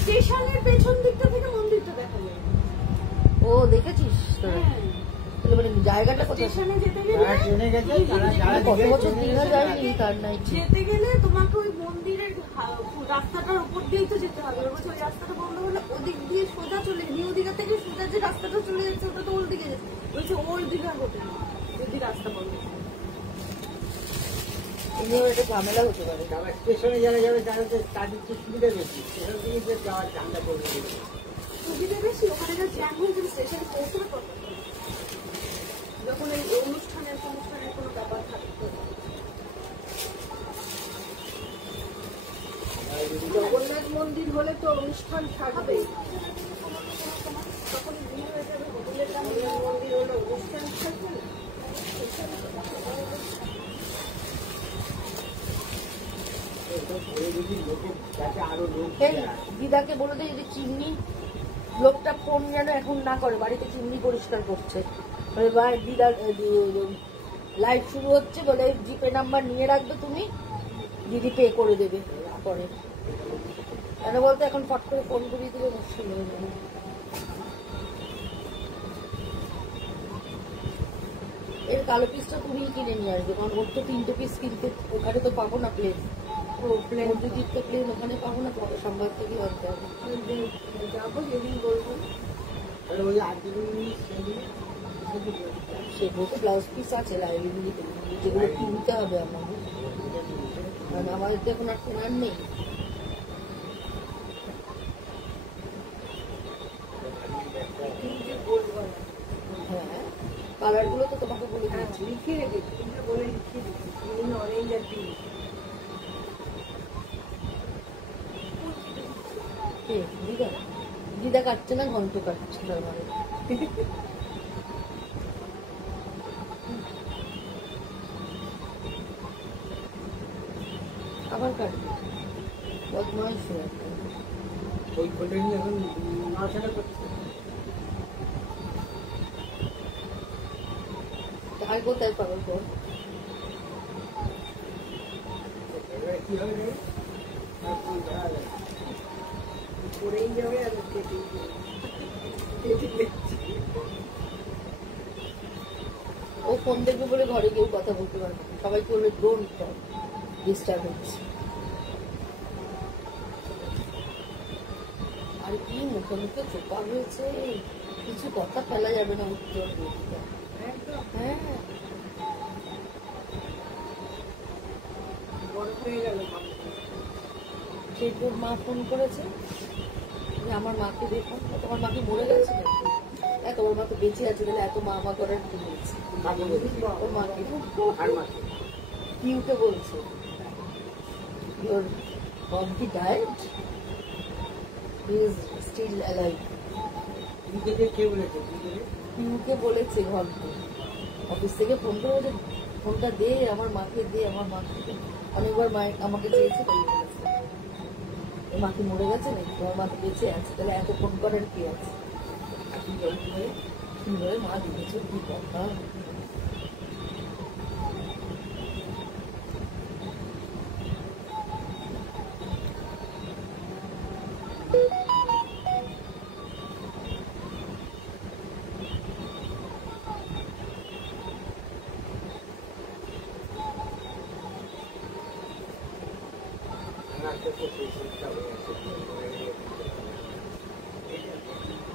স্টেশনের পেছন দিকটা থেকে মন্দিরটা দেখা যায়। ও দেখেছিস? মানে জায়গাটা কোথায়? স্টেশনে যেতে গেলে কত বছর দীঘা যায়নি তার নাই। যেতে গেলে তোমাকে ওই মন্দিরের রাস্তাটার উপর দিয়েই তো যেতে হবে। বলছে ওই রাস্তাটা বন্ধ হলে ওদিক দিয়ে সোজা চলে নিউ দীঘা থেকে সোজা যে রাস্তাটা চলে যাচ্ছে ওটা তো ওর দিকে যাচ্ছে। বলছে ওর দীঘা হতে না যদি রাস্তা বন্ধ হয়। এটা ঝামেলা হতে পারে। স্টেশনে যারা যাবে তাদের তো সুবিধা বেশি, স্টেশন থেকে যাওয়ার ঝামেলা করবে। সুবিধা বেশি, ওখানে যা জ্যাম হয়ে যাবে স্টেশনে পৌঁছাবে কত যখন এই অনুষ্ঠানের কোনো ব্যাপার থাকতো। জগন্নাথ মন্দির হলে তো অনুষ্ঠান থাকবে, তখন ভিড় হয়ে যাবে। মন্দির হলে অনুষ্ঠান থাকবে না। দিদাকে বলে দেয় যদি চিমনি, লোকটা ফোন যেন এখন না করে, বাড়িতে চিমনি পরিষ্কার করছে। দিদা লাইভ শুরু হচ্ছে বলে জিপে নাম্বার নিয়ে রাখবে তুমি, দিদি পে করে দেবে পরে। কেন বলতো এখন ফট করে ফোন করিয়ে দিলে মুশকিল হয়ে যাবে। এর কালো পিসটা তুমি কিনে নিয়ে আসবে, কারণ ওর তো 3টে পিস কিনতে ওখানে তো পাবো না। প্লেন প্লেন দুদিকটা প্লেন ওখানে পাবো না, তোমাকে সংবাদ থেকে আনতে হবে। যাবো যেদিন বলবো সেগুলো তো ব্লাউজ পিস আছে লাইব্রেরি, যেগুলো কিনতে হবে আমাদের, কারণ আমাদের তো এখন আর কেনার নেই। হ্যাঁ কালার গুলো তো তোমাকে বলে দিচ্ছি, লিখে রেখেছি, বলে লিখে দিচ্ছি অরেঞ্জ আর পিঙ্ক। দিদা দিদা কাটছে না, ঘন্ট কাটছে তার মানে। আবার কাটবে বদমাইশ ওই ফোনটা নিয়ে এখন নাড়াচাড়া করছে। আর কোথায় পাবো তোর? কি হবে পড়েই যাবে আর ও ফোন দেখবে বলে ঘরে কেউ কথা বলতে পারবে না, সবাইকে বলবে ডোন্ট টক, ডিস্টার্ব হচ্ছে। আর কি মুখে মুখে চোপা হয়েছে, কিছু কথা ফেলা যাবে না উত্তর দিয়ে। হ্যাঁ বড় হয়ে গেল। সেই তোর মা ফোন করেছে যে আমার মাকে দেখুন, তোমার মাকে মরে গেছে নাকি? তোমার মা তো বেঁচে আছে, তাহলে এত মা মা করার কি হয়েছে? ওর মাকে পিউকে বলছে your Bobby died, he is still alive. PoK বলেছে ঘন্টা অফিস থেকে ফোন করে বলে ফোনটা দে আমার মাকে, দে আমার মাকে। অনেকবার মায়ের আমাকে চেয়েছে, তাই বলেছে মাকে মরে গেছে নাকি, তোমার মাকে বেঁচে আছে, তাহলে এত ফোন করার কি আছে? মা দিয়েছে কি কথা।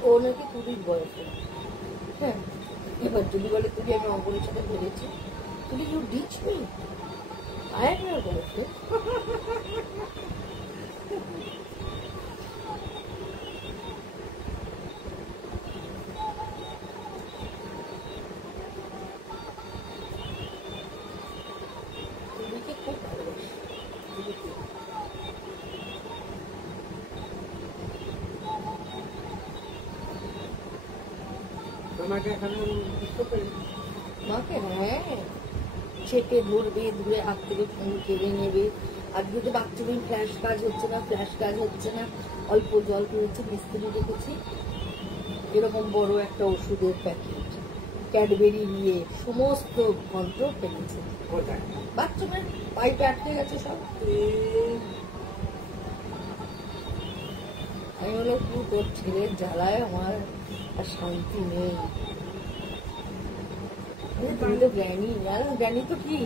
ও নাকি তুলির বয়সে। হ্যাঁ এবার যদি বলে তুলি আমি অঙ্গনের সাথে ফেলেছি, Tuli you ditch me, I am your boyfriend. তুলিকে খুব ভালোবাসি। মাকে হ্যাঁ চেপে ধরবে, দূরে হাত থেকে ফোন কেড়ে নেবে। আজকে তো বাথরুমে ফ্ল্যাশ কাজ হচ্ছে না, ফ্ল্যাশ কাজ হচ্ছে না, অল্প জল পড়েছে, মিস্ত্রি রেখেছি। এরকম বড় একটা ওষুধের প্যাকেট ক্যাডবেরি নিয়ে সমস্ত মন্ত্র ফেলেছে বাথরুমের পাইপে আটকে গেছে সব। আমি বলো তোর ছেলের জ্বালায় আমার আর শান্তি নেই। তুমি তো জ্ঞানী না, জ্ঞানী তো কি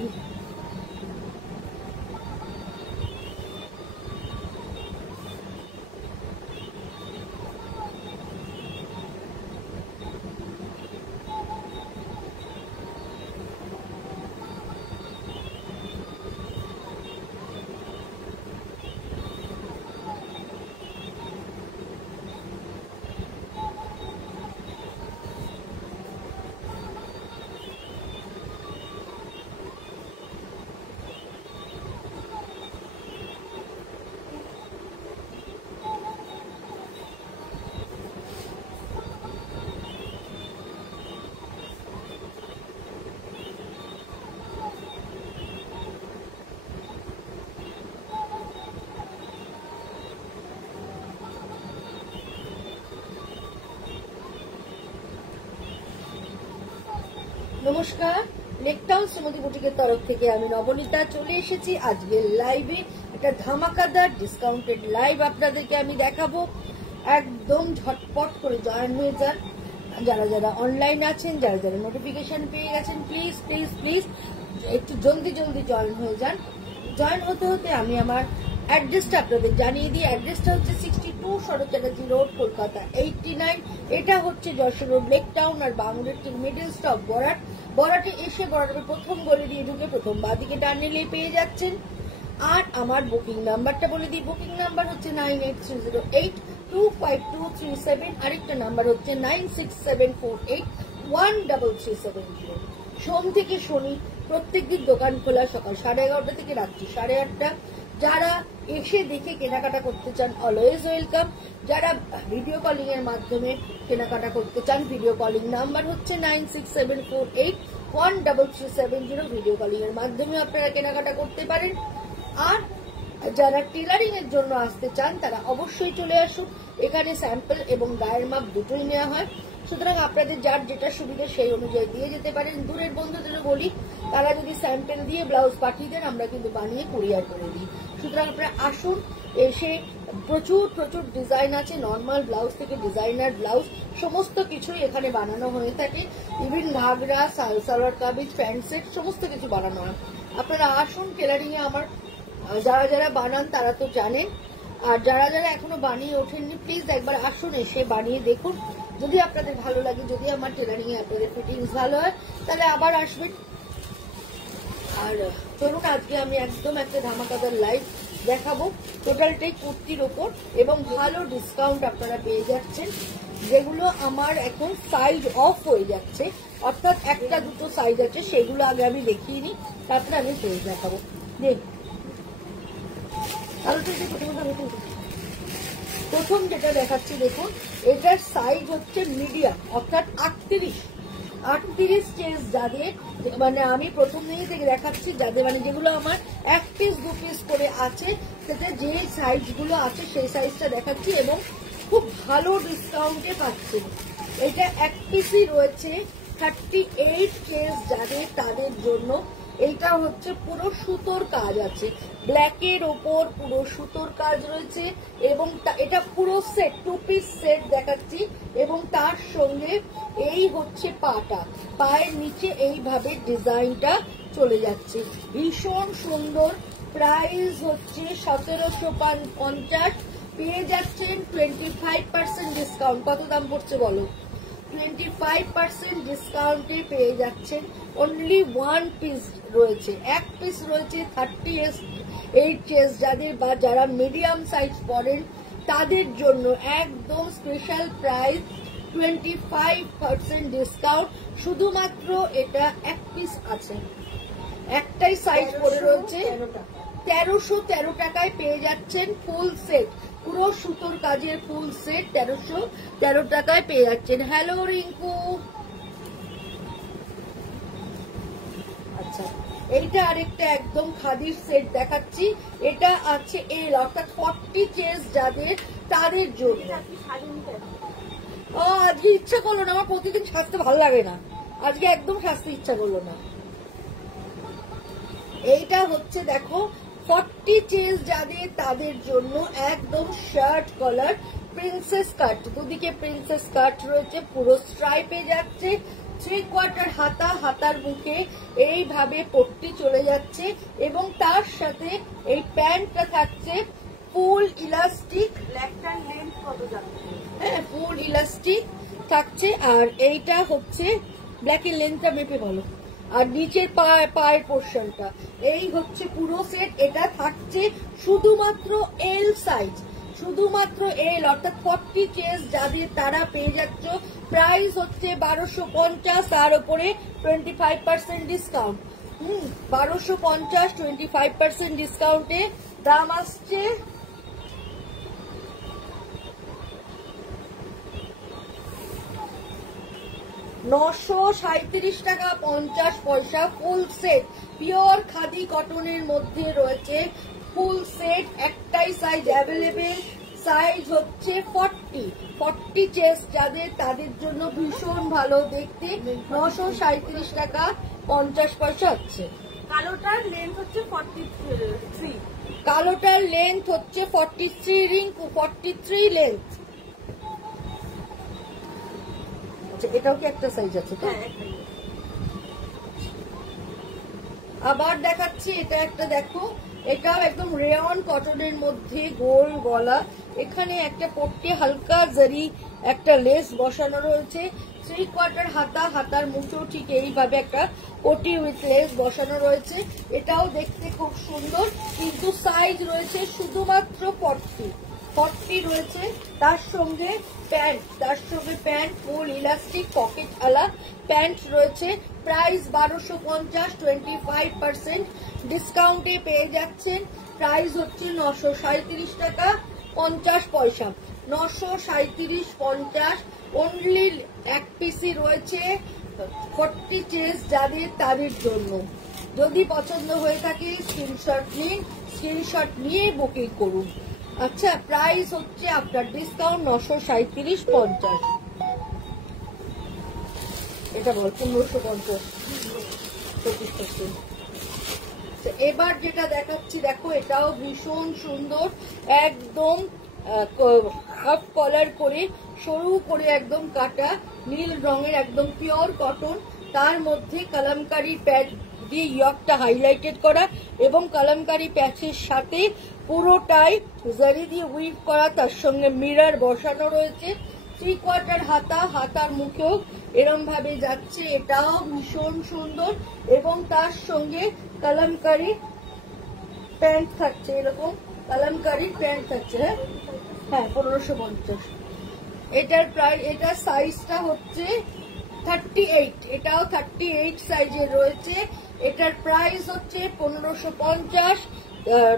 নমস্কার, লেকটাউন শ্রীমতী বুটিকের তরফ থেকে আমি নবনীতা চলে এসেছি আজকের লাইভে। একটা ধামাকাদার ডিসকাউন্টেড লাইভ আপনাদেরকে আমি দেখাবো। একদম ঝটপট করে জয়েন হয়ে যান। যারা যারা অনলাইন আছেন, যারা যারা নোটিফিকেশন পেয়ে গেছেন, প্লিজ প্লিজ প্লিজ একটু জলদি জলদি জয়েন হয়ে যান। জয়েন হতে হতে আমি আমার অ্যাড্রেসটা আপনাদের জানিয়ে দিই। অ্যাড্রেসটা হচ্ছে 62 শরৎ চ্যাটার্জি রোড, কলকাতা 89। এটা হচ্ছে যশোর রোড, লেক টাউন আর বাংলার ঠিক মিডল স্টপ বরাট। বরাটে এসে বরাটের প্রথম গলি দিয়ে ঢুকে প্রথম বাঁদিকে টান নিলেই পেয়ে যাচ্ছেন। আর আমার বুকিং নাম্বারটা বলে দিই। বুকিং নাম্বার হচ্ছে 9830825237। আরেকটা নাম্বার হচ্ছে 9674813370। সোম থেকে শনি প্রত্যেকদিন দোকান খোলা সকাল 11:30 থেকে রাত্রি 8:30। যারা এসে দেখে কেনাকাটা করতে চান অলওয়েজ ওয়েলকাম। যারা ভিডিও কলিং এর মাধ্যমে কেনাকাটা করতে চান, ভিডিও কলিং নাম্বার হচ্ছে 9674813370। ভিডিও কলিং এর মাধ্যমে আপনারা কেনাকাটা করতে পারেন। আর যারা টেলারিং এর জন্য আসতে চান তারা অবশ্যই চলে আসুন। এখানে স্যাম্পল এবং গায়ের মাপ দুটোই নেওয়া হয়, সুতরাং আপনাদের যার যেটা সুবিধা সেই অনুযায়ী দিয়ে যেতে পারেন। দূরের বন্ধুদেরও বলি, তারা যদি স্যাম্পল দিয়ে ব্লাউজ পাঠিয়ে দেন আমরা কিন্তু বানিয়ে কুরিয়ার করে দিই। সুতরাং আপনারা আসুন, এসে প্রচুর প্রচুর ডিজাইন আছে। নর্মাল ব্লাউজ থেকে ডিজাইনার ব্লাউজ সমস্ত কিছুই এখানে বানানো হয়ে থাকে। ইভিন ঘাগরা, সালোয়ার কামিজ, প্যান্ট সেট সমস্ত কিছু বানানো হয়। আপনারা আসুন টেলারিং এ। আমার যারা যারা বানান তারা তো জানেন, আর যারা যারা এখনো বানিয়ে ওঠেননি প্লিজ একবার আসুন, এসে বানিয়ে দেখুন। যদি আপনাদের ভালো লাগে, যদি আমার টেলারিং এ আপনাদের ফিটিংস ভালো হয়, তাহলে আবার আসবেন। আর চলুন আজকে আমি একদম একটা ধামাকাদার লাইভ দেখাবো। টোটালটাই কুর্তির ওপর এবং ভালো ডিসকাউন্ট আপনারা পেয়ে যাচ্ছেন, যেগুলো আমার এখন সাইজ অফ হয়ে যাচ্ছে। অর্থাৎ একটা দুটো সাইজ আছে, সেগুলো আগে আমি দেখিয়ে নিই, তারপরে আমি সাইজ দেখাবো। দেখ, প্রথম যেটা দেখাচ্ছি দেখুন, এটার সাইজ হচ্ছে মিডিয়াম, অর্থাৎ 38 চেস্ট। যাদের মানে আমি প্রথম দিকে থেকে দেখাচ্ছি, যাদের মানে যেগুলো আমার 1 পিস 2 পিস করে আছে, সেটা যে সাইজ গুলো আছে সেই সাইজটা দেখাচ্ছি এবং খুব ভালো ডিসকাউন্টে পাচ্ছেন। এটা 1 পিসই রয়েছে 38 চেস্ট যাদের, তাদের জন্য। এইটা হচ্ছে পুরো সুতোর কাজ আছে, ব্ল্যাকের ওপর পুরো সুতোর কাজ রয়েছে এবং এটা পুরো সেট 2 পিস সেট দেখাচ্ছি। এবং তার সঙ্গে এই হচ্ছে পাটা, পায়ের নিচে এইভাবে ডিজাইনটা চলে যাচ্ছে, ভীষণ সুন্দর। প্রাইস হচ্ছে 1750। পেয়ে যাচ্ছেন 25% ডিসকাউন্ট। কত দাম পড়ছে বলো? 25% ডিসকাউন্টে পেয়ে যাচ্ছেন। অনলি 1 পিস রয়েছে, 1 পিস রয়েছে 38 চেস্ট যাদের, বা যারা মিডিয়াম সাইজ পরেন তাদের জন্য একদম স্পেশাল প্রাইস 25% ডিসকাউন্ট। শুধুমাত্র এটা 1 পিস আছে, একটাই সাইজ পড়ে রয়েছে। 1313 টাকায় পেয়ে যাচ্ছেন ফুল সেট, পুরো সুতোর কাজের ফুল সেট 1313 টাকায় পেয়ে যাচ্ছেন। হ্যালো রিঙ্কু। আচ্ছা, এইটা আরেকটা একদম খাদির সেট দেখাচ্ছি। এটা আছে এল, অর্থাৎ 40 চেস্ট যাদের, তাদের জন্য। আজকে ইচ্ছা করলো না, আমার প্রতিদিন সাজতে ভালো লাগে না, আজকে একদম সাজতে ইচ্ছা করলো না। এইটা হচ্ছে দেখো 40 চেস্ট যাদের, তাদের জন্য একদম শার্ট কলার প্রিন্সেস কাট, দুদিকে প্রিন্সেস কাট রয়েছে, পুরো স্ট্রাইপে যাচ্ছে, 3/4 হাতা, হাতার মুখে এইভাবে পট্টি চলে যাচ্ছে এবং তার সাথে এই প্যান্টটা থাকছে ফুল ইলাস্টিক। ব্ল্যাকটার লেন্থ কত যাচ্ছে? হ্যাঁ, ফুল ইলাস্টিক থাকছে। আর এইটা হচ্ছে ব্ল্যাকের লেন্থটা মেপে বলো। আর নিচের পায়ের পোর্শনটা, এই হচ্ছে পুরো সেট। এটা থাকছে শুধুমাত্র এল সাইজ, শুধুমাত্র এল, অর্থাৎ 40 চেস্ট যাদের তারা পেয়ে যাচ্ছ। প্রাইস হচ্ছে 1250, তার উপরে 25% ডিসকাউন্ট। 1250, 25% ডিসকাউন্টে দাম আসছে 937 টাকা 50 পয়সা। ফুল সেট পিওর খাদি কটনের মধ্যে রয়েছে ফুল সেট। একটাই সাইজ অ্যাভেলেবেল, সাইজ হচ্ছে 40 চেস্ট যাদের, তাদের জন্য ভীষণ ভালো দেখতে। 937 টাকা 50 পয়সা হচ্ছে। কালোটার লেন্থ হচ্ছে 43, কালোটার লেন্থ হচ্ছে 43, রিঙ্কু 43 লেন্থ। এটাও কি একটা সাইজ আছে তো? আবার দেখাচ্ছি, এটা একটা দেখো, এটাও একদম রেয়ন কটনের মধ্যে, গোল গলা, এখানে একটা পট্টি হালকা জারি একটা লেস বসানো রয়েছে। 3/4 হাতা, হাতার মুখেও ঠিক এইভাবে একটা পট্টি উইথ লেস বসানো রয়েছে। এটাও দেখতে খুব সুন্দর, কিন্তু সাইজ রয়েছে শুধুমাত্র 40 রয়েছে। তার সঙ্গে প্যান্ট ফুল ইলাস্টিক পকেট আলা প্যান্ট রয়েছে। প্রাইস 1250, 25% ডিসকাউন্টে পেয়ে যাচ্ছেন। প্রাইস হচ্ছে 937 টাকা 50 পয়সা। 937.50 অনলি। এক পিসি রয়েছে 40 চেস্ট যাদের, তাদের জন্য। যদি পছন্দ হয়ে থাকে স্ক্রিনশট নিন, স্ক্রিনশট নিয়ে বুকিং করুন। আচ্ছা, প্রাইস হচ্ছে আপনার ডিসকাউন্ট 937.50। এটা বল 1550, 25%। এবার যেটা দেখাচ্ছি দেখো, এটাও ভীষণ সুন্দর, একদম হাফ কলার করে, সরু করে একদম কাটা, নীল রঙের, একদম পিওর কটন। তার মধ্যে কালামকারী প্যাচ দিয়ে ইয়কটা হাইলাইটেড করা এবং কালামকারী প্যাচের সাথে পুরোটাই জারি দিয়ে উইভ করা, তার সঙ্গে মিরর বসানো রয়েছে। 3/4 হাতা, হাতার মুখেও এরম ভাবে যাচ্ছে, এটাও ভীষণ সুন্দর। এবং তার সঙ্গে কালামকারী প্যান্ট থাকছে, এরকম কালামকারী প্যান্ট থাকছে। হ্যাঁ 1550। এটার প্রাইস, এটার সাইজটা হচ্ছে 38, এটাও 38 সাইজের রয়েছে। এটার প্রাইস হচ্ছে 1550,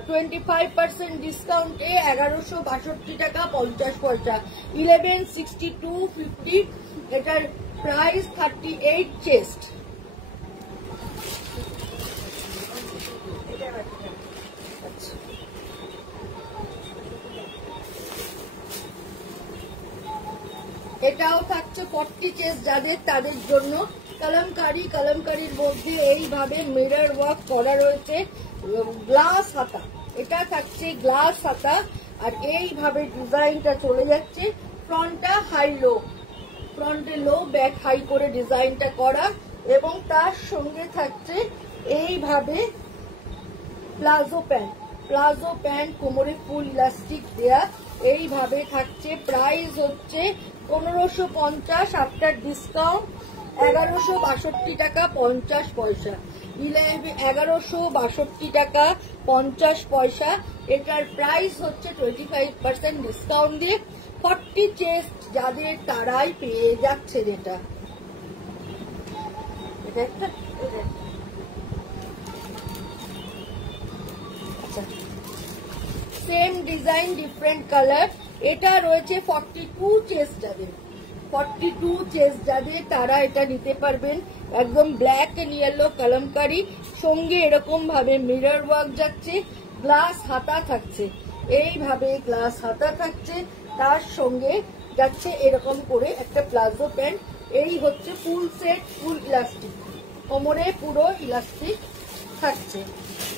25% ডিসকাউন্টে 1162 টাকা 50 পয়সা। 1162.50। এটার প্রাইস 38 চেস্ট। এটাও থাকছে 40 চেস্ট যাদের, তাদের জন্য। কালামকারীর মধ্যে এইভাবে মিরর ওয়ার্ক করা রয়েছে, গ্লাস হাতা, এটা থাকছে গ্লাস হাতা। আর এইভাবে ডিজাইনটা চলে যাচ্ছে, ফ্রন্টটা হাই লো, ফ্রন্টে লো, ব্যাক হাই করে ডিজাইনটা করা। এবং তার সঙ্গে থাকছে এইভাবে প্লাজো প্যান্ট, কোমরে ফুল ইলাস্টিক দেয়া, এইভাবে থাকছে। প্রাইস হচ্ছে 1550, আফটার ডিসকাউন্ট 1162 টাকা 50 পয়সা। 1162 টাকা 50 পয়সা। এটার প্রাইস হচ্ছে 25% ডিসকাউন্ট দিয়ে 40 চেস্ট যাদের, তারাই পেয়ে যাচ্ছেন। এটা একটা সেম ডিজাইন ডিফারেন্ট কালার। এটা রয়েছে 42 চেস্ট যাদের, 42 চেস্ট যাদের, তারা এটা নিতে পারবেন। একদম ব্ল্যাক এন্ড ইয়েলো কালামকারী, সঙ্গে এরকম ভাবে মিরর ওয়ার্ক যাচ্ছে, গ্লাস হাতা থাকছে, এইভাবে গ্লাস হাতা থাকছে। তার সঙ্গে যাচ্ছে এরকম করে একটা প্লাজো প্যান্ট। এই হচ্ছে ফুল সেট, ফুল ইলাস্টিক, কোমরে পুরো ইলাস্টিক থাকছে।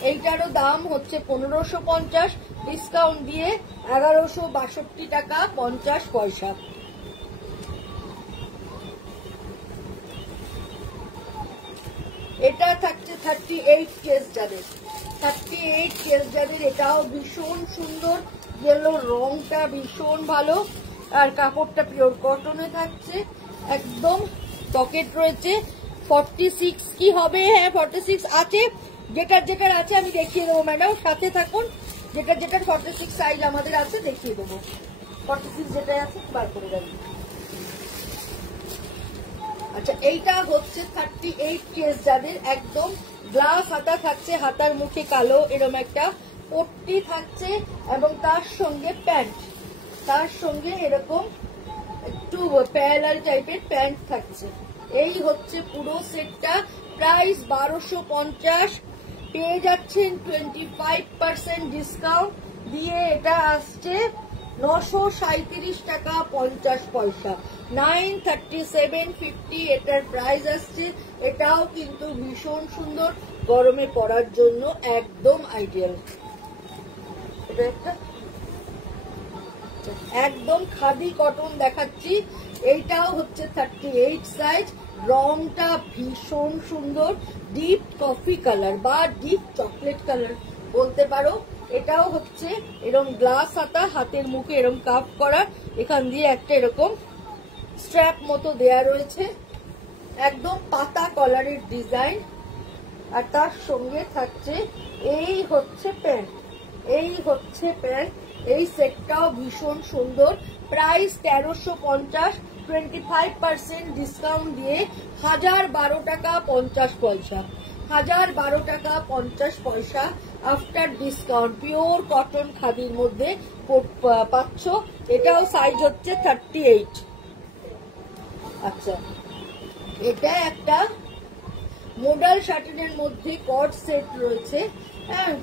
এইটারও দাম হচ্ছে 1550, ডিসকাউন্ট দিয়ে 1162 টাকা 50 পয়সা। এটা থাকছে 38 কেস যাদের, 38 কেস যাদের, এটাও ভীষণ সুন্দর, ইয়েলো রংটা ভীষণ ভালো, আর কাপড়টা পিওর কটনে থাকছে, একদম পকেট রয়েছে। 46 কি হবে? হ্যাঁ 46 আছে, যেটার আছে আমি দেখিয়ে দেবো ম্যাডাম, সাথে থাকুন। যেটার 46 সাইজ আমাদের আছে দেখিয়ে দেবো। 46 যেটা আছে বার করে রাখি। আচ্ছা, এইটা হচ্ছে 38 কেস যাদের, একদম গ্লাস হাতা থাকছে, হাতার মুখে কালো এরকম একটা পট্টি থাকছে, এবং তার সঙ্গে প্যান্ট, তার সঙ্গে এরকম একটু প্যারালাল টাইপের প্যান্ট থাকছে। এই হচ্ছে পুরো সেটটা, প্রাইস 1250, পেয়ে যাচ্ছেন 25% ডিসকাউন্ট দিয়ে। এটা আসছে 937 টাকা 50 পয়সা, 937.50 এটার প্রাইস আসছে। এটাও কিন্তু ভীষণ সুন্দর, গরমে পরার জন্য একদম আইডিয়াল। এটা একটা একদম খাদি কটন দেখাচ্ছি, এইটাও হচ্ছে 38 সাইজ, রংটা ভীষণ সুন্দর, ডিপ কফি কালার বা ডিপ চকলেট কালার বলতে পারো। এটাও হচ্ছে এরকম গ্লাস হাতা, হাতের মুখে এরকম কাপ করা, এখান দিয়ে একটা এরকম স্ট্র্যাপ মতো দেয়া রয়েছে, একদম পাতা কলারের ডিজাইন, আর তার সঙ্গে থাকছে এই হচ্ছে প্যান্ট, এই হচ্ছে প্যান্ট। এই সেটটাও ভীষণ সুন্দর, প্রাইস 1350, 25% ডিসকাউন্ট দিয়ে 1012 টাকা 50 পয়সা, 1012 টাকা 50 পয়সা আফটার ডিসকাউন্ট। পিওর কটন খাদির মধ্যে পাচ্ছ। এটাও সাইজ হচ্ছে 38। আচ্ছা, এটা একটা মোডাল শার্টিনের মধ্যে কট সেট রয়েছে। হ্যাঁ,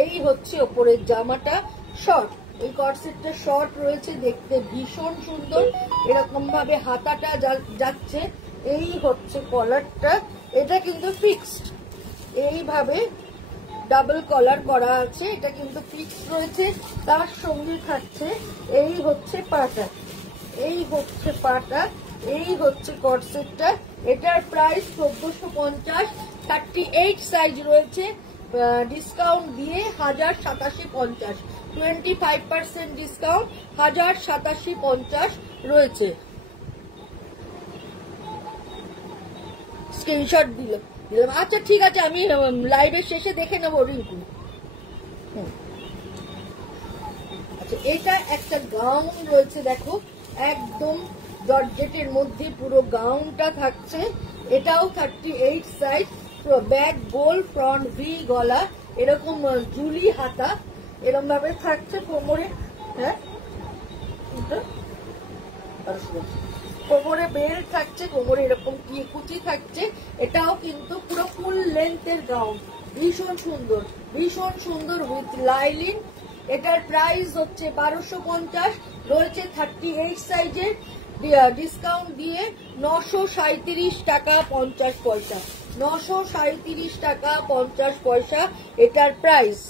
এই হচ্ছে ওপরের জামাটা শর্ট, এই কট সেটটা শর্ট রয়েছে, দেখতে ভীষণ সুন্দর, এরকম ভাবে হাতাটা যাচ্ছে। এই হচ্ছে কলারটা, এটা কিন্তু ফিক্সড, এইভাবে ডাবল কলার করা আছে, এটা কিন্তু ফিক্সড রয়েছে। তার সঙ্গে থাকছে এই হচ্ছে পাটা, এই হচ্ছে পাটা, এই হচ্ছে কট সেটটা। এটার প্রাইস 1450, 38 সাইজ রয়েছে, ডিসকাউন্ট দিয়ে 1087.50, 25% ডিসকাউন্ট, 1087.50 রয়েছে। স্ক্রিনশট দিলাম। আচ্ছা ঠিক আছে, আমি লাইভের শেষে দেখে নেবো রিঙ্কু। আচ্ছা, এটা একটা গাউন রয়েছে, দেখো একদম জর্জেটের মধ্যে পুরো গাউনটা থাকছে। এটাও 38 সাইজ, ব্যাক গোল, ফ্রন্ট ভি গলা, এরকম জুলি হাতা এরকম ভাবে থাকছে, কোমরে হ্যাঁ কোমরে বেল্ট থাকছে, কোমরে এরকম কুচি থাকছে। এটাও কিন্তু পুরো ফুল লেন্থের গাউন, ভীষণ সুন্দর, ভীষণ সুন্দর উইথ লাইলিন। এটার প্রাইস হচ্ছে 1250, রয়েছে 38 সাইজের, ডিসকাউন্ট দিয়ে 937 টাকা 50 পয়সা, 937 টাকা 50 পয়সা এটার প্রাইস।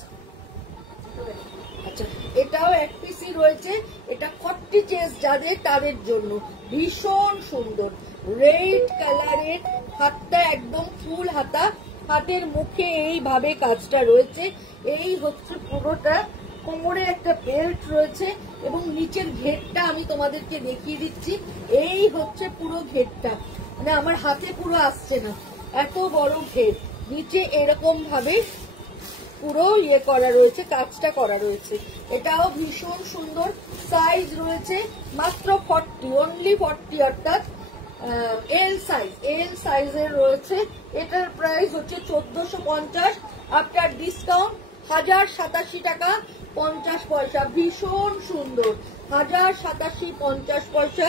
আচ্ছা, এটাও এক পিসি রয়েছে, এটা 40 চেস্ট যাদের তাদের জন্য ভীষণ সুন্দর, রেড কালারের, হাতটা একদম ফুল হাতা, হাতের মুখে এইভাবে কাজটা রয়েছে। এই হচ্ছে পুরোটা, কোমরে একটা বেল্ট রয়েছে, এবং নিচের ঘেরটা আমি তোমাদেরকে দেখিয়ে দিচ্ছি। এই হচ্ছে পুরো ঘেরটা, মানে আমার হাতে পুরো আসছে না, এত বড় ঘের, নিচে এরকম ভাবে পুরো ইয়ে করা রয়েছে, কাজটা করা রয়েছে। এটাও ভীষণ সুন্দর, সাইজ রয়েছে মাত্র 40, অনলি 40, অর্থাৎ এল সাইজ, এল সাইজের রয়েছে। এটার প্রাইস হচ্ছে 1450, আফটার ডিসকাউন্ট 1087 টাকা 50 পয়সা, ভীষণ সুন্দর, 1087.50 পয়সা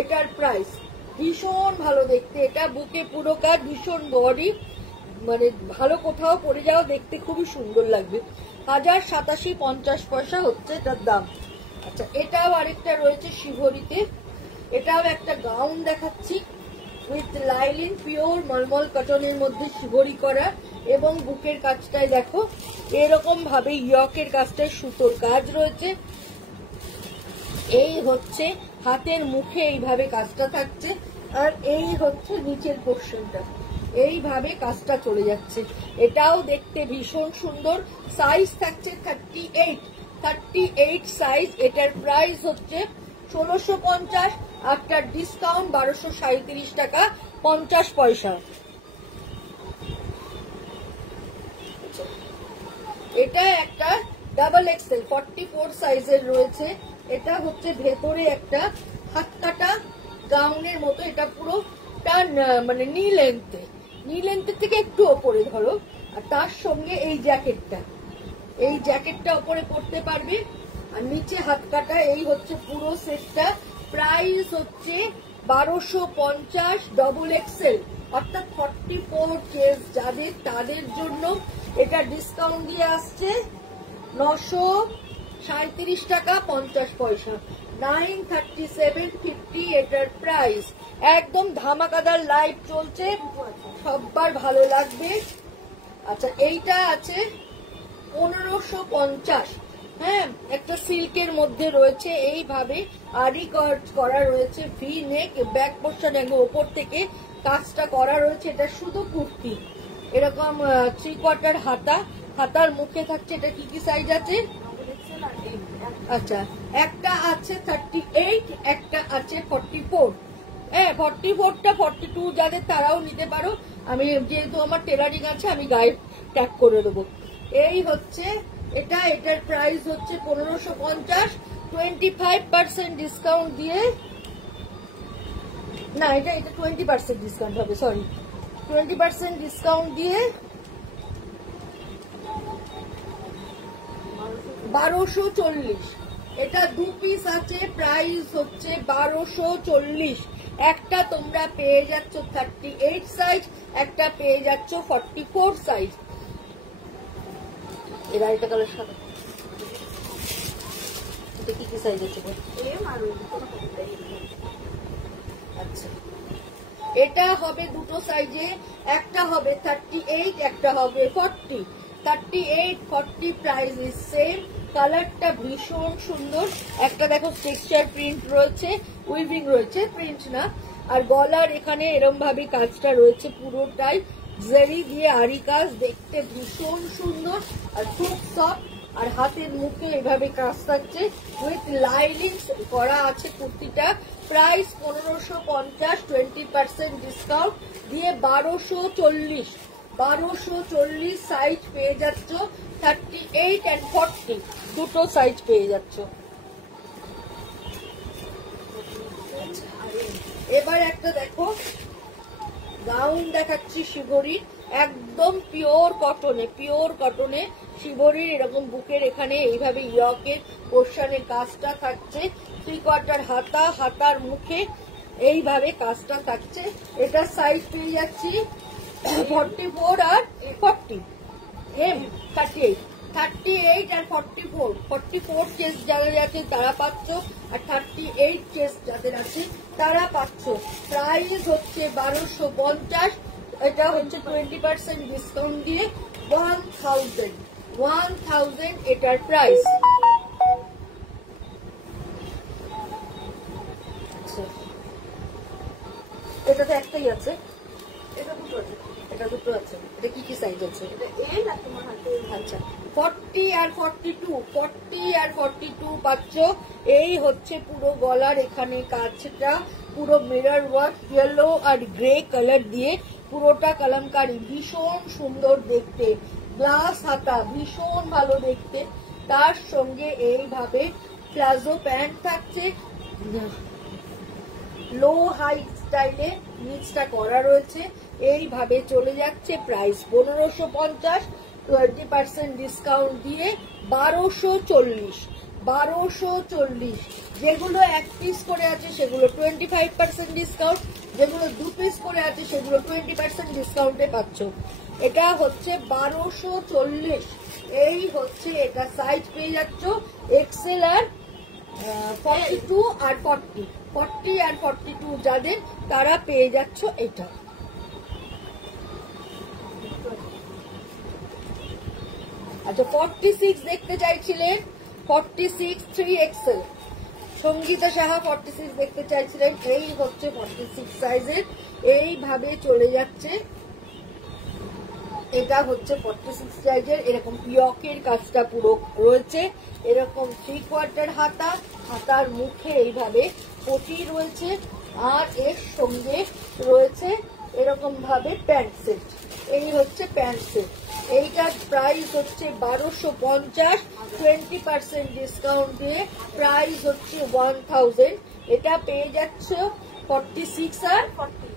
এটার প্রাইস। ভীষণ ভালো দেখতে, এটা বুকে পুরো কাজ, ভীষণ বডি, মানে ভালো কোথাও পরে যাওয়া, দেখতে খুবই সুন্দর লাগবে। 1087.50 পয়সা হচ্ছে এটার দাম। আচ্ছা, এটাও আরেকটা রয়েছে শিভরিতে, এটাও একটা গাউন দেখাচ্ছি উইথ লাইলিন, পিওর মলমল কটনের মধ্যে শিভরি করা। এবং বুকের কাজটায় দেখো এরকম ভাবে ইয়কের কাজটায় সুতোর কাজ রয়েছে। এই হচ্ছে হাতের মুখে এইভাবে কাজটা থাকছে, আর এই হচ্ছে নিচের পোর্শনটা, এইভাবে কাজটা চলে যাচ্ছে। এটাও দেখতে ভীষণ সুন্দর। সাইজ থাকছে 38 সাইজ। এটার প্রাইস হচ্ছে 1650, আফটার ডিসকাউন্ট 1237 টাকা 50 পয়সা। এটা একটা ডাবল এক্সেল 44 সাইজের রয়েছে। এটা হচ্ছে ভেতরে একটা হাত কাটা গাউনের মতো, এটা পুরো মানে নি লেন্থের থেকে একটু ওপরে ধরো, আর তার সঙ্গে এই জ্যাকেটটা ওপরে পরতে পারবে, আর নিচে হাত কাটা। এই হচ্ছে পুরো সেটটা। প্রাইস হচ্ছে 1250, ডবল এক্সেল অর্থাৎ 44 কেস যাদের, তাদের জন্য এটা ডিসকাউন্ট দিয়ে আসছে 937 টাকা 50 পয়সা, 937.50 এটার প্রাইস। একদম ধামাকাদার লাইভ চলছে, সবার ভালো লাগবে। আচ্ছা, এইটা আছে 1550। হ্যাঁ, একটা সিল্কের মধ্যে রয়েছে, এইভাবে আরি কাট করা রয়েছে, ভি নেক, ব্যাক পোর্শন ওপর থেকে কাজটা করা রয়েছে। এটা শুধু কুর্তি, এরকম 3/4 হাতা, হাতার মুখে থাকছে। এটা কি কি সাইজ আছে? আচ্ছা, একটা আছে 38, একটা আছে 44। হ্যাঁ, 44টা 42 যাদের, তারাও নিতে পারো। আমি যেহেতু আমার টেলারিং আছে, আমি গায়ে ট্যাগ করে দেবো। এই হচ্ছে এটা, এটার প্রাইস হচ্ছে 1550, 25% ডিসকাউন্ট দিয়ে, না এটা 20% ডিসকাউন্ট হবে, সরি, 20% ডিসকাউন্ট দিয়ে 1240। এটা 2 পিস আছে, প্রাইস হচ্ছে 1240। একটা তোমরা পেয়ে যাচ্ছ 38 সাইজ, একটা পেয়ে যাচ্ছ 44 সাইজ। এর আরেকটা কালার সাদা, এটা কি কি সাইজ আছে? আচ্ছা, এটা হবে দুটো সাইজে, একটা হবে 38, একটা হবে 40। 38, 40 প্রাইস ইজ সেম। কালারটা ভীষণ সুন্দর। একটা দেখো টেক্সচার প্রিন্ট রয়েছে, উইভিং রয়েছে, প্রিন্ট না। আর গলার এখানে এরম ভাবে কাজটা রয়েছে, পুরোটাই জেরি দিয়ে আরি কাজ, দেখতে ভীষণ সুন্দর আর খুব সফট। আর হাতের মুখে এভাবে কাজ থাকছে, উইথ লাইনিং করা আছে কুর্তিটা। প্রাইস 1550, 20% ডিসকাউন্ট দিয়ে 1240। 1240 সাইজ পেয়ে যাচ্ছ, 38 and 40 দুটো সাইজ পেয়ে যাচ্ছ। এবার একটা দেখো গাউন দেখাচ্ছি শিবরির, একদম পিওর কটনে শিবরির। এরকম বুকের এখানে এইভাবে ইয়কের পোর্শনে কাজটা থাকছে, 3/4 হাতা, হাতার মুখে এইভাবে কাজটা থাকছে। এটা সাইজ পেয়ে যাচ্ছি 44 আর 40, এম 38 আর 44। 44 চেস্ট যাদের আছে তারা পাচ্ছ, আর 38 চেস্ট যাদের আছে তারা পাচ্ছ। প্রাইস হচ্ছে 1250, এটা হচ্ছে 20% ডিসকাউন্ট দিয়ে 1000 এটার প্রাইস। এটা তো একটাই আছে, এটা দুটো আছে। এটা কি কি সাইজ আছে? আচ্ছা, 40 আর 42 পাচ্ছ। এই হচ্ছে পুরো গলার এখানে কাজটা, পুরো মিরর ওয়ার্ক, ইয়েলো আর গ্রে কালার দিয়ে পুরোটা কালামকারি, ভীষণ সুন্দর দেখতে। গ্লাস হাতা, ভীষণ ভালো দেখতে। তার সঙ্গে এইভাবে প্লাজো প্যান্ট থাকছে, লো হাইট স্টাইলে নিচটা করা রয়েছে, এইভাবে চলে যাচ্ছে। প্রাইস 1550, 20% ডিসকাউন্ট দিয়ে 1240। যেগুলো 1 পিস করে আছে সেগুলো 25% ডিসকাউন্ট, যেগুলো 2 পিস করে আছে সেগুলো 20% ডিসকাউন্টে পাচ্ছ। এটা হচ্ছে 1240। এই হচ্ছে এটা সাইজ পেয়ে যাচ্ছ এক্সেল আর 42 আর 40 আর 42 যাদের, তারা পেয়ে যাচ্ছ এটা। আচ্ছা 46 দেখতে চাইছিলেন, 46 3XL। সঙ্গীতা সাহা 46 দেখতে চাইছিলেন, এই হচ্ছে 46 সাইজের, এইভাবে চলে যাচ্ছে। এটা হচ্ছে 46 সাইজের, এরকম ইয়কের কাজটা পুরো রয়েছে, এরকম 3/4 হাতা, হাতার মুখে এইভাবে পটি রয়েছে, আর এর সঙ্গে রয়েছে এরকম ভাবে প্যান্ট সেট। এই হচ্ছে প্যান্ট সেট। এইটার প্রাইস হচ্ছে 1250, 20% ডিসকাউন্ট দিয়ে প্রাইস হচ্ছে 1000। এটা পেয়ে যাচ্ছে 46 আর 40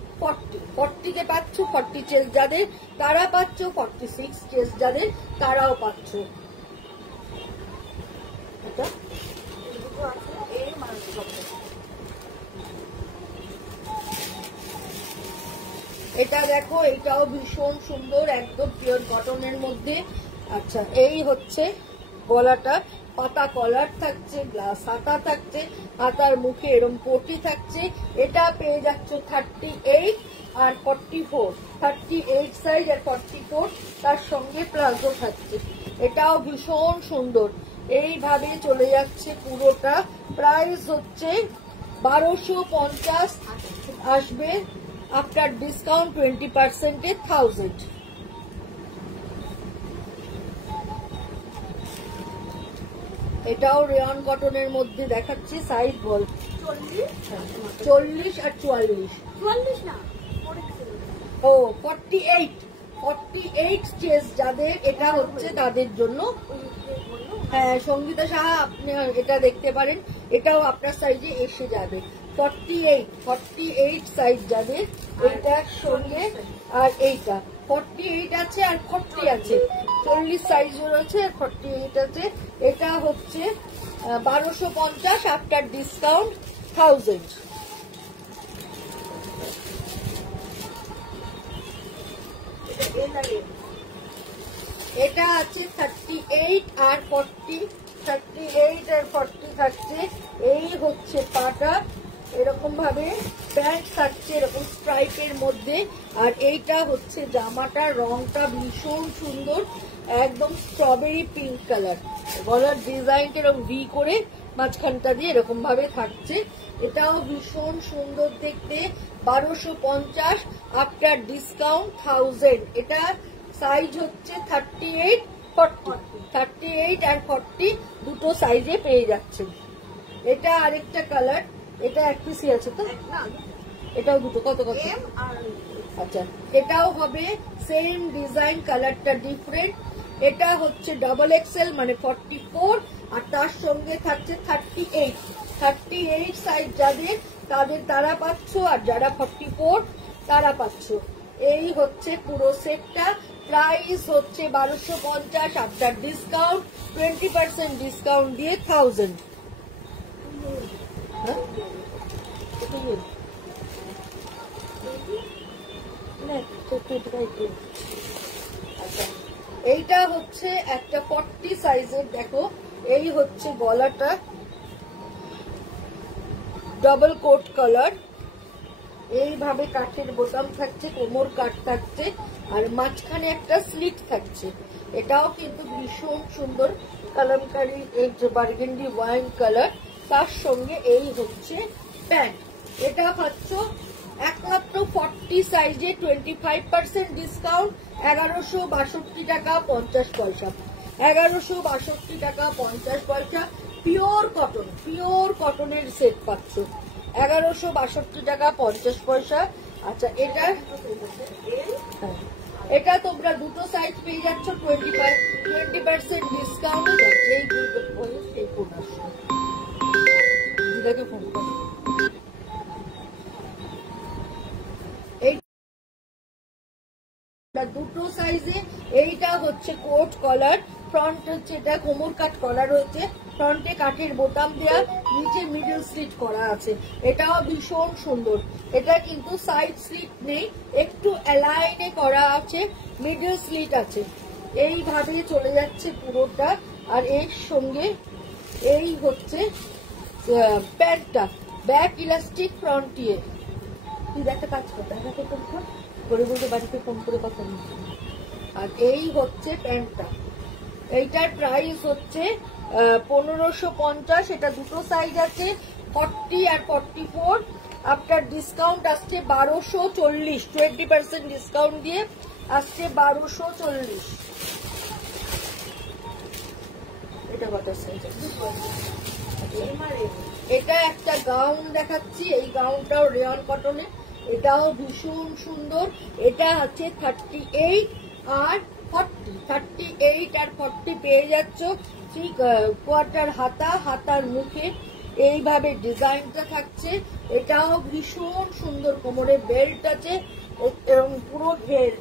পাচ্ছ, 40 চেস যাদের তারা পাচ্ছ, 46 চেস যাদের তারাও পাচ্ছ। এটা দেখো, এটাও ভীষণ সুন্দর, একদম পিওর কটনের মধ্যে। আচ্ছা, এই হচ্ছে গলাটা, পাতা কলার থাকছে, গ্লাস হাতা থাকছে, হাতার মুখে এরম পটি থাকছে। এটা পেয়ে যাচ্ছ 38 আর 44, 38 সাইজ আর 44, তার সঙ্গে প্লাজো থাকছে। এটাও ভীষণ সুন্দর, এইভাবে চলে যাচ্ছে পুরোটা। প্রাইস হচ্ছে 1250 আসবে, আফটার ডিসকাউন্ট 20% 1000। এটাও রেয়ন কটনের মধ্যে দেখাচ্ছি, সাইজ বল 40 আর 44 না ও 48 চেস যাদের, এটা হচ্ছে তাদের জন্য। হ্যাঁ সঙ্গীতা সাহা, আপনি এটা দেখতে পারেন, এটাও আপনার সাইজে এসে যাবে। 48 সাইজ যাদের, এটার সঙ্গে আর এইটা 48 আছে আর 40 আছে, 40 সাইজ রয়েছে আর 48 আছে। এটা হচ্ছে 1250, আফটার ডিসকাউন্ট 1000। এটা আছে 38 আর 40, 38 আর 40 থাকছে। এই হচ্ছে পাটা, এরকম ভাবে প্যান্ট থাকছে এরকম স্ট্রাইপের মধ্যে, আর এইটা হচ্ছে জামাটা, রংটা ভীষণ সুন্দর, একদম স্ট্রবেরি পিঙ্ক কালার। গলার ডিজাইনটা এরকম ভি করে মাঝখানটা দিয়ে এরকম ভাবে থাকছে। এটাও ভীষণ সুন্দর দেখতে, 1250, আফটার ডিসকাউন্ট 1000। এটা সাইজ হচ্ছে 38 40, 38 আর 40 দুটো সাইজে পেয়ে যাচ্ছে। এটা আরেকটা কালার, এটা এক পিসই আছে তো, এটাও দুটো, কত কত? আচ্ছা, এটাও হবে সেম ডিজাইন, কালারটা ডিফারেন্ট। এটা হচ্ছে ডাবল এক্সেল মানে 44, আর তার সঙ্গে থাকছে 38 সাইজ যাদের তাদের তারা পাচ্ছ, আর যারা 44 তারা পাচ্ছ। এই হচ্ছে পুরো সেটটা, প্রাইস হচ্ছে 1250, আফটার ডিসকাউন্ট 20% ডিসকাউন্ট দিয়ে 1000। এইটা হচ্ছে একটা 40 সাইজের, দেখো এই হচ্ছে গলাটা, ডাবল কোট কালার, এইভাবে কাঠের বোতাম থাকছে, কোমর কাট থাকছে, আর মাঝখানে একটা স্লিট থাকছে। এটাও কিন্তু ভীষণ সুন্দর কালামকারী, এই যে বার্গেন্ডি ওয়াইন কালার, তার সঙ্গে এই হচ্ছে প্যান্ট। এটা পাচ্ছ একমাত্র 40 সাইজে 25% ডিসকাউন্ট, 1162 টাকা 50 পয়সা, 1162 টাকা 50 পয়সা। পিওর কটন, পিওর কটনের সেট পাচ্ছ, 1162 টাকা 50 পয়সা। আচ্ছা, এটা তোমরা দুটো সাইজ পেয়ে যাচ্ছ 20% ডিসকাউন্ট। যেই সেই ফোন আসছে, দিদাকে ফোন করো। দুটো সাইজে, এইটা হচ্ছে কোট কলার, ফ্রন্ট হচ্ছে এটা কোমর কাট করা রয়েছে, ফ্রন্টে কাঠের বোতাম দেওয়া, নিচে মিডল স্লিট করা আছে। এটাও ভীষণ সুন্দর, এটা কিন্তু সাইড স্লিট নেই, একটু অ্যালাইনে করা আছে, মিডল স্লিট আছে। এইভাবে চলে যাচ্ছে পুরোটা, আর এর সঙ্গে এই হচ্ছে প্যান্টটা, ব্যাক ইলাস্টিক, ফ্রন্টিয়ে। তুই একটা কাজ কর, দেখাতে করে বলতে বাড়িতে ফোন করে কথা বলছি। আর এই হচ্ছে প্যান্টটা, এইটার প্রাইস হচ্ছে 1550। এটা দুটো সাইজ আছে, 40 আর 44। আফটার ডিসকাউন্ট আসছে 1240, 20% ডিসকাউন্ট দিয়ে আসছে 1240। এটা কত সাইজ? এটা একটা গাউন দেখাচ্ছি, এই গাউনটাও রেয়ন কটনে, এটাও ভীষণ সুন্দর। এটা আছে 38 আর 40, 38 আর 40 পেয়ে যাচ্ছ। 3/4 হাতা, হাতার মুখে এইভাবে ডিজাইনটা থাকছে। এটাও ভীষণ সুন্দর, কোমরে বেল্ট আছে এবং পুরো ঘের,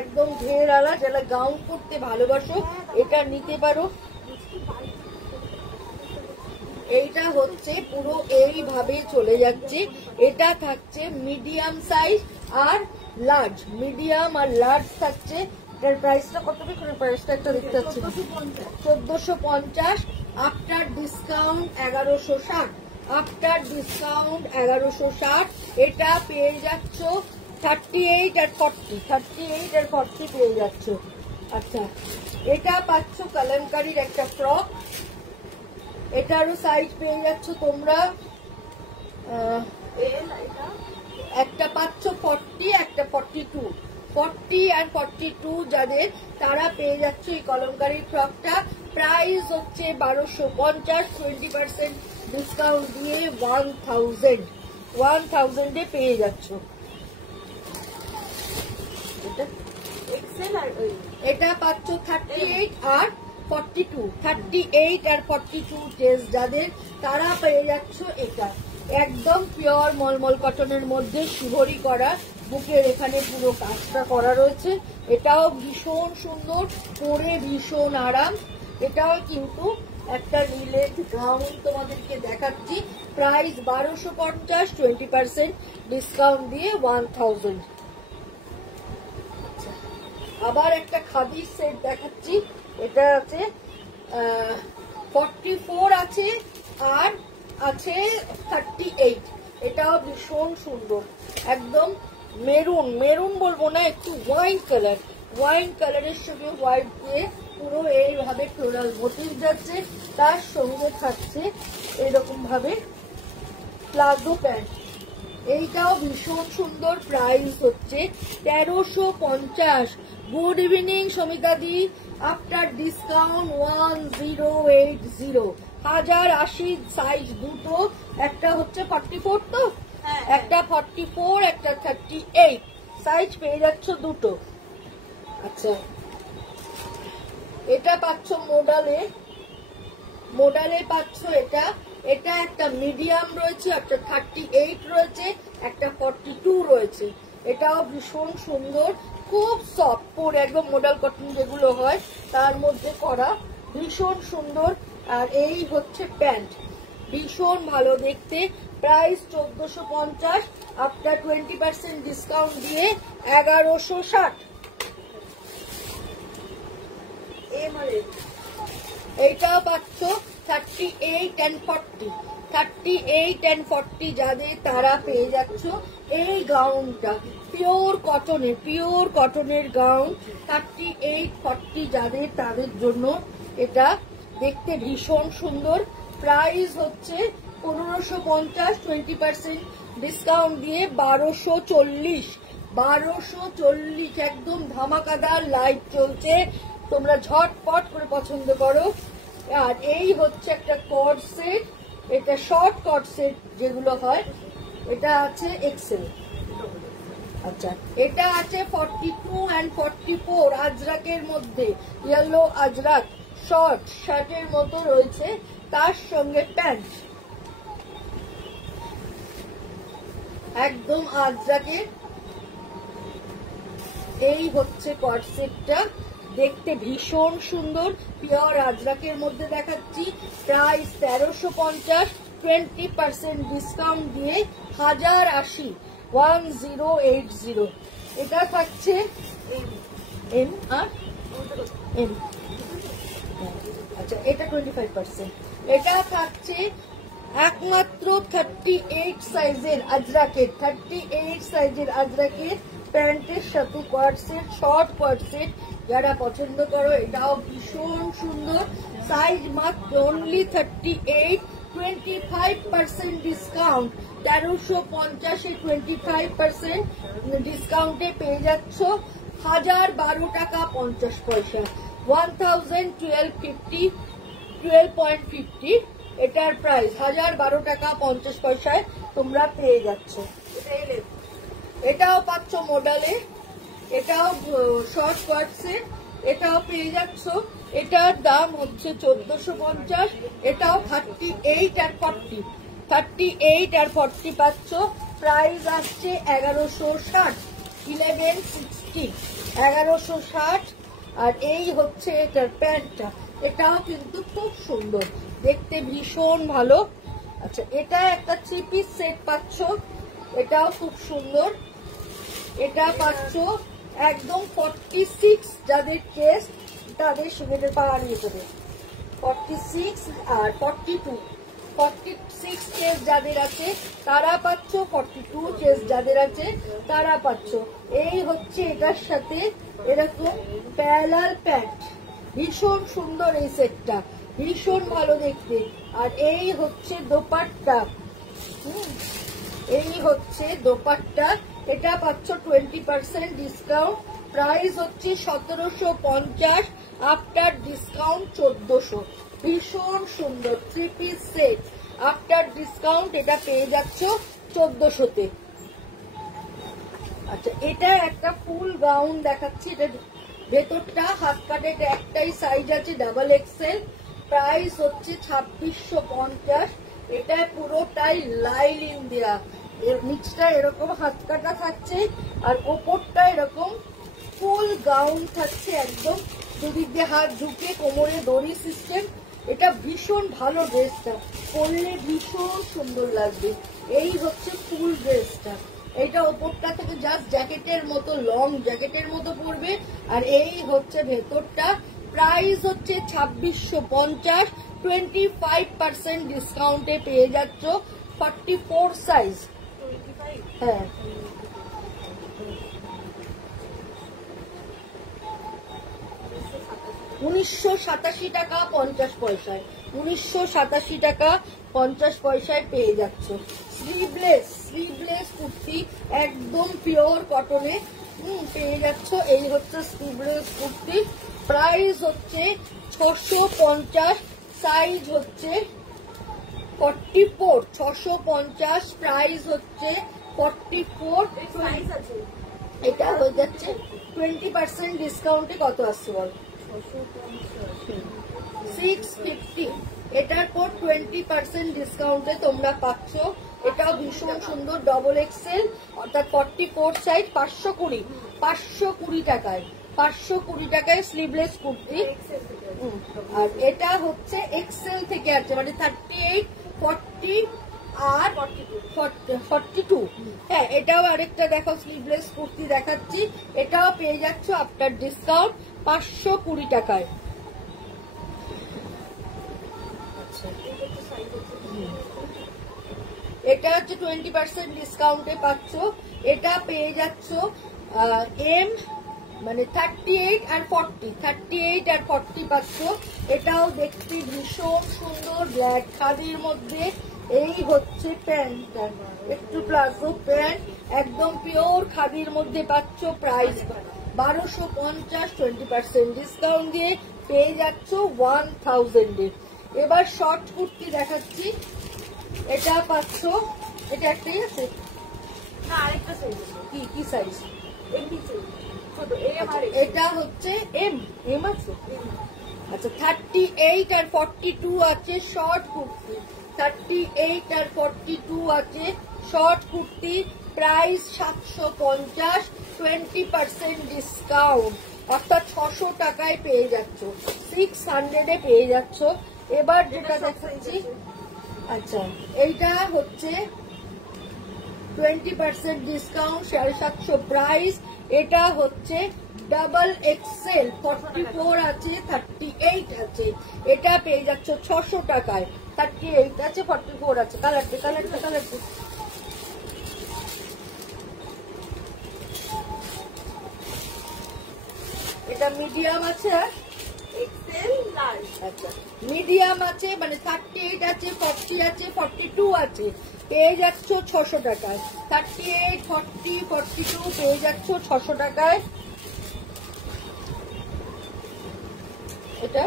একদম ঘের আলা। যারা গাউন করতে ভালোবাসো এটা নিতে পারো। এইটা হচ্ছে পুরো এইভাবে চলে যাচ্ছে। এটা থাকছে মিডিয়াম সাইজ আর লার্জ, মিডিয়াম আর লার্জ থাকছে। এটার প্রাইসটা কত? প্রাইসটা একটা দেখতে পাচ্ছি, 1450। After discount 1160, after discount 1160। এটা পেয়ে যাচ্ছ 38 আর 40, 38 আর 40 পেয়ে যাচ্ছ। আচ্ছা, এটা পাচ্ছ কালামকারীর একটা ফ্রক, এটারও সাইজ পেয়ে যাচ্ছ তোমরা। একটা পাচ্ছ 40, একটা 42, 40 আর 42 যাদের, তারা পেয়ে যাচ্ছ এই কলমকারী ফ্রকটা। প্রাইস হচ্ছে 1250, 20% ডিসকাউন্ট দিয়ে 1000 এ পেয়ে যাচ্ছ। এটা পাচ্ছ 38 আর 42, 38 আর 42 টেস্ট যাদের, তারা পেয়ে যাচ্ছ এটা। একদম পিওর মলমল কটনের মধ্যে শিভরি করা, বুকের এখানে পুরো কাজটা করা রয়েছে। এটাও ভীষণ সুন্দর, পরে ভীষণ আরাম। এটাও কিন্তু একটা রিলেট গাউন তোমাদেরকে দেখাচ্ছি। প্রাইস 1250, 20% ডিসকাউন্ট দিয়ে 1000। আবার একটা খাদির সেট দেখাচ্ছি। এটা আছে 44 আছে আর আছে 38। এটাও ভীষণ সুন্দর, একদম মেরুন, মেরুন বলবো না, একটু ওয়াইন কালার, ওয়াইন কালারের সঙ্গে হোয়াইট দিয়ে পুরো এইভাবে ফ্লোরাল মোটিভ যাচ্ছে। তার সঙ্গে থাকছে এরকম ভাবে প্লাজো প্যান্ট। এইটাও ভীষণ সুন্দর। প্রাইস হচ্ছে 1350। গুড ইভিনিং সমিতা দি, আফটার ডিসকাউন্ট 1080, 1080 সাইজ দুটো। একটা হচ্ছে 44, তো একটা 44, একটা 38 সাইজ পেয়ে যাচ্ছ দুটো। আচ্ছা, এটা পাচ্ছ মোডালে, মোডালে পাচ্ছ এটা। এটা একটা মিডিয়াম রয়েছে, একটা 38 রয়েছে, একটা 42 রয়েছে। এটাও ভীষণ সুন্দর, খুব সফট, পরে একদম মডেল কটন যেগুলো হয় তার মধ্যে করা, ভীষণ সুন্দর। আর এই হচ্ছে প্যান্ট, ভীষণ ভালো দেখতে। প্রাইস 1450, আফটার 20% ডিসকাউন্ট দিয়ে 1160। এইটাও পাচ্ছ 38 and 40, 38 and 40 যাদের, তারা পেয়ে যাচ্ছ এই গাউনটা। পিওর কটনের, পিওর কটনের গাউন 38, 40 যাদের, তাদের জন্য এটা দেখতে ভীষণ সুন্দর। প্রাইস হচ্ছে 1550, 20% ডিসকাউন্ট দিয়ে 1240, 1240। একদম ধামাকাদার লাইভ চলছে, তোমরা ঝটপট করে পছন্দ করো। আর এই হচ্ছে একটা কট সেট, এটা শর্ট কট সেট যেগুলো হয়, এটা আছে এক্সেল। আচ্ছা, এটা আছে 42 and 44 আজরাকের মধ্যে, ইয়েলো আজরাক শর্ট শার্টের মতো রয়েছে, তার সঙ্গে প্যান্ট একদম আজরাকের। এই হচ্ছে কট সেটটা, দেখতে ভীষণ সুন্দর, পিওর আজরাকের মধ্যে দেখাচ্ছি। প্রাইস 1350, 20% ডিসকাউন্ট দিয়ে 1080, 1080। এটা থাকছে এম আর এম। আচ্ছা, এটা 25%। এটা থাকছে একমাত্র 38 সাইজের আজরাকের, 38 সাইজের আজরাকের। প্যান্টের সাথে কোয়ার্ড সেট, শর্ট কোয়ার্ড সেট যারা পছন্দ করো, এটাও ভীষণ সুন্দর। সাইজ মাত্র অনলি 38, 25% ডিসকাউন্ট, 1350-এ 25% ডিসকাউন্টে পেয়ে যাচ্ছ 1012 টাকা 50 পয়সা, 1250 এটার প্রাইস 1012 টাকা 50 পয়সায় তোমরা পেয়ে যাচ্ছ। এটাও পাচ্ছ মডেলে, এটাও শর্ট কোয়ার্ড সেট, এটাও পেয়ে যাচ্ছ। এটার দাম হচ্ছে 1450, এটাও 38 আর 40, 38 আর 40 পাচ্ছ। প্রাইস আসছে 1160, 1160, 1160। আর এই হচ্ছে এটার প্যান্টটা, এটাও কিন্তু খুব সুন্দর, দেখতে ভীষণ ভালো। আচ্ছা, এটা একটা 3 পিস সেট পাচ্ছ, এটাও খুব সুন্দর। এটা পাচ্ছ একদম 46 যাদের চেস্ট তাদের সুবিধে পাওয়া নিয়ে যাবে, 46 আর 42, 46 চেস্ট যাদের আছে তারা পাচ্ছ, 42 চেস্ট যাদের আছে তারা পাচ্ছ। এই হচ্ছে এটার সাথে এরকম প্যারালাল প্যান্ট, ভীষণ সুন্দর এই সেটটা, ভীষণ ভালো দেখতে। আর এই হচ্ছে দোপাট্টা, এই হচ্ছে দোপাট্টা, এটা পাচ্ছ 20% ডিসকাউন্ট, প্রাইস হচ্ছে 1750, আফটার ডিসকাউন্ট 1400। ভীষণ সুন্দর 3 পিস সেট, আফটার ডিসকাউন্ট এটা পেয়ে যাচ্ছ 1400-তে। আচ্ছা, এটা একটা ফুল গাউন দেখাচ্ছি, এটা ভেতরটা হাত কাটে, এটা একটাই সাইজ আছে ডাবল এক্সেল, প্রাইস হচ্ছে 2650। এটা পুরোটাই লাইলিন দেয়া, এর নিচটা এরকম হাত কাটা থাকছে আর ওপরটা এরকম ফুল গাউন থাকছে, একদম দুদিক দিয়ে হাত ঝুঁকে কোমরে দড়ি সিস্টেম। এটা ভীষণ ভালো, ড্রেসটা পরলে ভীষণ সুন্দর লাগবে। এই হচ্ছে ফুল ড্রেসটা, এইটা ওপরটা থেকে জাস্ট জ্যাকেটের মতো, লং জ্যাকেটের মতো পরবে। আর এই হচ্ছে ভেতরটা, প্রাইস হচ্ছে 2650, 25% ডিসকাউন্টে পেয়ে যাচ্ছ, 44 সাইজ। হ্যাঁ, 1987 টাকা 50 পয়সায়, 1987 টাকা 50 পয়সায় পেয়ে যাচ্ছ। স্লিভলেস কুর্তি একদম পিওর কটনে পেয়ে যাচ্ছ। এই হচ্ছে স্লিভলেস কুর্তি, প্রাইস হচ্ছে 650, সাইজ হচ্ছে 44, 650, প্রাইস হচ্ছে 44। এটা হয়ে যাচ্ছে 20% ডিসকাউন্টে কত আসছে বল, 650। এটার পর 20% ডিসকাউন্টে তোমরা পাচ্ছ। এটাও ভীষণ সুন্দর, ডবল এক্সেল অর্থাৎ 44 সাইজ, 520 টাকায়, 520 টাকায় স্লিভলেস কুর্তি। আর এটা হচ্ছে এক্সেল থেকে আছে, মানে 38, 40 আর 42। হ্যাঁ, এটাও আরেকটা দেখো স্লিভলেস কুর্তি দেখাচ্ছি, এটাও পেয়ে যাচ্ছ আফটার ডিসকাউন্ট 520 টাকায়। এটা হচ্ছে 20% ডিসকাউন্টে পাচ্ছ, এটা পেয়ে যাচ্ছ এম, মানে 38 আর 40, 38 আর 40 পাচ্ছ। এটাও দেখতে ভীষণ সুন্দর, ব্ল্যাক খাদির মধ্যে। এই হচ্ছে প্যান্টটা, একটু প্লাজো প্যান্ট, একদম পিওর খাদির মধ্যে পাচ্ছ, প্রাইস 1250, 20% ডিসকাউন্ট দিয়ে পেয়ে যাচ্ছ 1000-এ। এবার শর্ট কুর্তি দেখাচ্ছি, এটা পাচ্ছ, এটা একটাই আছে না আরেকটা সাইজ, কি সাইজ, ছোট, এটা হচ্ছে এম আছে। আচ্ছা, 38 আর 42 আছে শর্ট কুর্তি, 38 আর 42 আছে শর্ট কুর্তি, প্রাইস 750, 20% ডিসকাউন্ট, অর্থাৎ 600 টাকায় পেয়ে যাচ্ছ, 600-এ পেয়ে যাচ্ছ। এবার যেটা দেখাচ্ছি, আচ্ছা এইটা হচ্ছে 20% ডিসকাউন্ট, 750 প্রাইস। এটা হচ্ছে ডাবল এক্সেল, 44 আছে, 38 আছে, এটা পেয়ে যাচ্ছ 600 টাকায়। 38 আছে, 44 আছে, কালারটা এটা মিডিয়াম আছে আর এক্সেল লার্জ। আচ্ছা মিডিয়াম আছে মানে 38 আছে, 40 আছে, 42 আছে, পেয়ে যাচ্ছ 600 টাকায়। 38, 40, 42 পেয়ে যাচ্ছ 600 টাকায়। এটা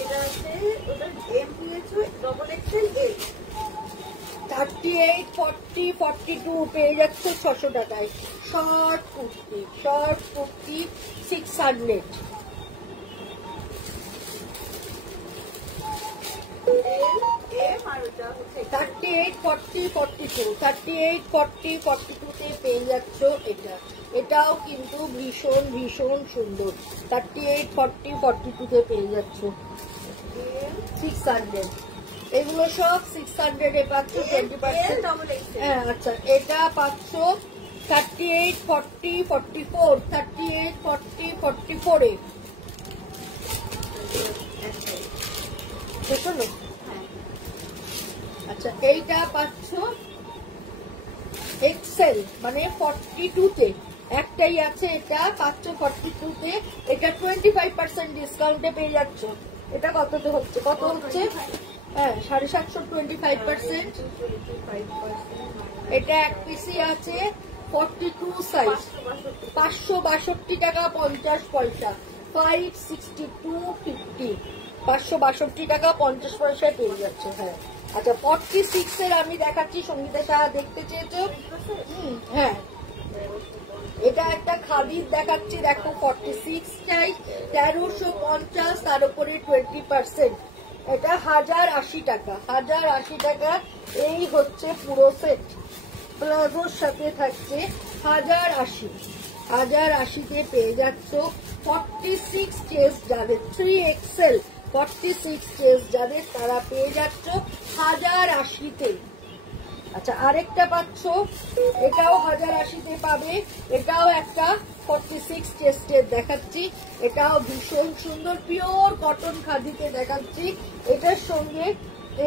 এটা আছে ওটা এমপিএইচ ডবল এক্সেল এল। 38, 40, 42 পেয়ে যাচ্ছ 600 টাকায়। শর্ট কুর্তি 600। এম আর ওটা হচ্ছে 38, 40, 42, 38, 40, 42 তে পেয়ে যাচ্ছ এটা। এটাও কিন্তু ভীষণ ভীষণ সুন্দর। 38, 40, 42 তে পেয়ে যাচ্ছ 600। এগুলো সব 600 এ পাচ্ছ 20%। Double XL. হ্যাঁ আচ্ছা এটা পাচ্ছ 38, 40, 44, 38, 40, 44 এ। দেখো না? আচ্ছা এইটা পাচ্ছ এক্সেল মানে 42 তে। একটাই আছে এটা পাচ্ছ 42 তে। এটা 25% ডিসকাউন্টে পেয়ে যাচ্ছ। এটা কততে হচ্ছে? কত হচ্ছে? হ্যাঁ 750 25%। এটা এক পিসি আছে 42 সাইজ 562 টাকা 50 পয়সা। 562.50 562 টাকা 50 পয়সায় পেয়ে যাচ্ছে। হ্যাঁ আচ্ছা 46 এর আমি দেখাচ্ছি, সঙ্গীতা সাহা দেখতে চেয়েছো? হ্যাঁ এটা একটা খাদির দেখাচ্ছি, দেখো 46 সাইজ 1350, তার উপরে 20%। এটা 1080 টাকা 1080 টাকা। এই হচ্ছে পুরো সেট, প্লাজোর সাথে থাকছে 1080। 1080-তে পেয়ে যাচ্ছ 46 চেস্ট যাদের 3XL 46 চেস্ট যাদের তারা পেয়ে যাচ্ছ 1080-তে। আচ্ছা আরেকটা পাচ্ছ, এটাও 1080-তে পাবে। এটাও একটা 46 চেস্টের দেখাচ্ছি। এটাও ভীষণ সুন্দর পিওর কটন খাদিতে দেখাচ্ছি। এটার সঙ্গে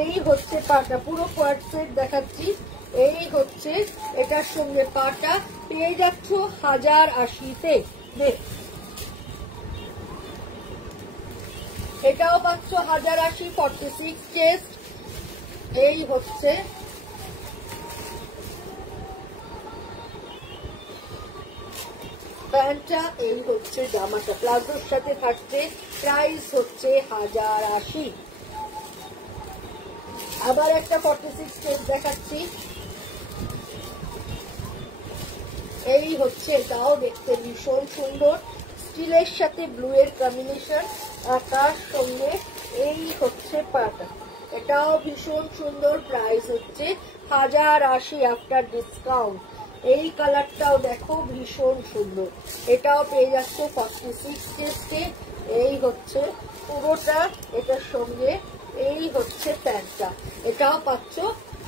এই হচ্ছে পাটা, পুরো কোয়ার্ট সেট দেখাচ্ছি। এই হচ্ছে এটার সঙ্গে পাটা পেয়ে যাচ্ছ 1080-তে। এটাও পাচ্ছ 1080 46 চেস্ট। এই হচ্ছে প্যান্টটা, এই হচ্ছে জামাটা, প্লাজোর সাথে থাকছে। প্রাইস হচ্ছে 1080। আবার একটা 46 চেস্ট দেখাচ্ছি। এই হচ্ছে, এটাও দেখতে ভীষণ সুন্দর, স্টিলের সাথে ব্লু এর কম্বিনেশন, আকাশ সঙ্গে। এই হচ্ছে পাটা, এটাও ভীষণ সুন্দর। প্রাইস হচ্ছে 1080 আফটার ডিসকাউন্ট। এই কালারটাও দেখো ভীষণ সুন্দর, এটাও পেয়ে যাচ্ছে 46 চেস্টে। এই হচ্ছে পুরোটা, এটার সঙ্গে এই হচ্ছে প্যান্টটা, এটাও পাচ্ছ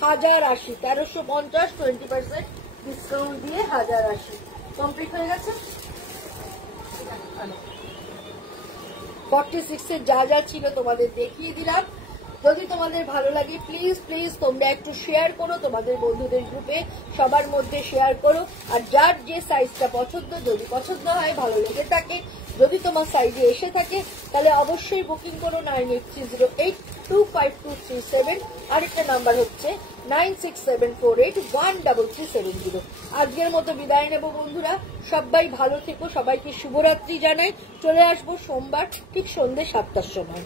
1080 1350 20% ডিসকাউন্ট দিয়ে 1080 কমপ্লিট হয়ে গেছে। 46 এর যা যা ছিল তোমাদের দেখিয়ে দিলাম। যদি তোমাদের ভালো লাগে প্লিজ তোমরা একটু শেয়ার করো তোমাদের বন্ধুদের গ্রুপে, সবার মধ্যে শেয়ার করো। আর যার যে সাইজটা পছন্দ, যদি পছন্দ হয়, ভালো লেগে থাকে, যদি তোমার সাইজে এসে থাকে, তাহলে অবশ্যই বুকিং করো 9830825237। আরেকটা নাম্বার হচ্ছে 9674813370। আজকের মতো বিদায় নেব বন্ধুরা, সবাই ভালো থেকো, সবাইকে শুভরাত্রি জানাই। চলে আসবো সোমবার ঠিক সন্ধ্যে 7টার সময়।